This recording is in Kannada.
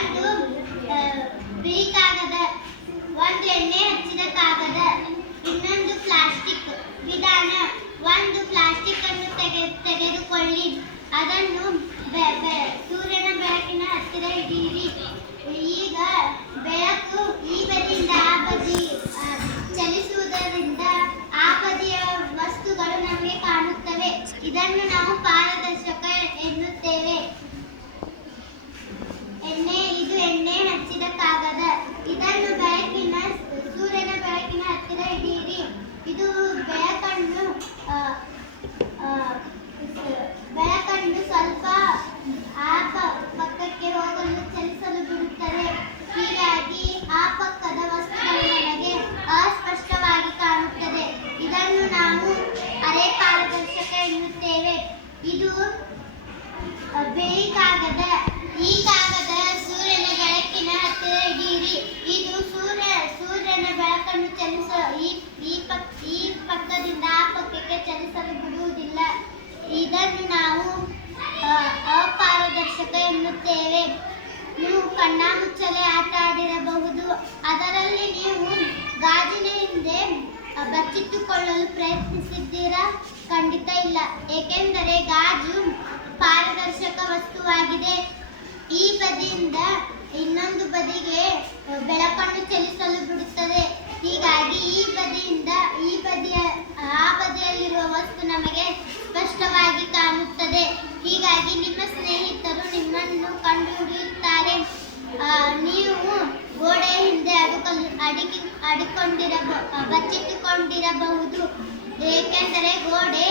ಒಂದು ಬಿಳಿ ಕಾಗದ, ಒಂದು ಎಣ್ಣೆ ಹಚ್ಚಿದ ಕಾಗದ, ಇನ್ನೊಂದು ಪ್ಲಾಸ್ಟಿಕ್. ವಿಧಾನ: ಒಂದು ಪ್ಲಾಸ್ಟಿಕ್ ಅನ್ನು ತೆಗೆದುಕೊಳ್ಳಿ, ಅದನ್ನು ಸೂರ್ಯನ ಬೆಳಕಿನ ಹತ್ತಿರ ಇಡಿಯಿರಿ. ಈಗ ಬೆಳಕು ಈ ಬದಿಯಿಂದ ಆ ಬದಿ ಚಲಿಸುವುದರಿಂದ ಆ ಬದಿಯ ವಸ್ತುಗಳು ನಮಗೆ ಕಾಣುತ್ತವೆ. ಇದನ್ನು ನಾವು ಪಾರದರ್ಶಕ ಎನ್ನುತ್ತೇವೆ. ಇದು ಎಣ್ಣೆ ಹಚ್ಚಿದ ಕಾಗದ. ಇದನ್ನು ಸೂರ್ಯನ ಬೆಳಕಿನ ಹತ್ತಿರ ಇಡಿಯಿರಿ. ಇದು ಬೆಳಕನ್ನು ಸ್ವಲ್ಪ ಆ ಪಕ್ಕಕ್ಕೆ ಹೋಗಲು ಚಲಿಸಲು ಬಿಡುತ್ತದೆ. ಹೀಗಾಗಿ ಆ ಪಕ್ಕದ ವಸ್ತುಗಳು ನಮಗೆ ಅಸ್ಪಷ್ಟವಾಗಿ ಕಾಣುತ್ತದೆ. ಇದನ್ನು ನಾವು ಅರೆ ಪಾರದರ್ಶಕ ಎನ್ನುತ್ತೇವೆ. ಇದು ಬಿಳಿ ಕಾಗದ. ಈ ಕಾಗದ ಸೂರ್ಯನ ಬೆಳಕಿನ ಹತ್ತಿರ ಇಡಿಯಿರಿ. ಇದು ಸೂರ್ಯನ ಬೆಳಕನ್ನು ಈ ಪಕ್ಕದಿಂದ ಆ ಪಕ್ಕಕ್ಕೆ ಚಲಿಸಲು ಬಿಡುವುದಿಲ್ಲ. ಇದನ್ನು ನಾವು ಅಪಾರದರ್ಶಕ ಎನ್ನುತ್ತೇವೆ. ನೀವು ಕಣ್ಣಾಮುಚ್ಚಾಲೆ ಆಟ ಆಡಿರಬಹುದು. ಅದರಲ್ಲಿ ನೀವು ಗಾಜಿನ ಹಿಂದೆ ಬಚ್ಚಿಟ್ಟುಕೊಳ್ಳಲು ಪ್ರಯತ್ನಿಸಿದ್ದೀರಾ? ಖಂಡಿತ ಇಲ್ಲ, ಏಕೆಂದರೆ ಗಾಜು ಪಾರದರ್ಶಕ ವಸ್ತುವಾಗಿದೆ. ಈ ಬದಿಯಿಂದ ಇನ್ನೊಂದು ಬದಿಗೆ ಬೆಳಕನ್ನು ಚಲಿಸಲು ಬಿಡುತ್ತದೆ. ಹೀಗಾಗಿ ಈ ಬದಿಯಿಂದ ಆ ಬದಿಯಲ್ಲಿರುವ ವಸ್ತು ನಮಗೆ ಸ್ಪಷ್ಟವಾಗಿ ಕಾಣುತ್ತದೆ. ಹೀಗಾಗಿ ನಿಮ್ಮ ಸ್ನೇಹಿತರು ನಿಮ್ಮನ್ನು ಕಂಡುಹಿಡಿಯುತ್ತಾರೆ. ನೀವು ಗೋಡೆಯ ಹಿಂದೆ ಬಚ್ಚಿಟ್ಟುಕೊಂಡಿರಬಹುದು, ಏಕೆಂದರೆ ಗೋಡೆ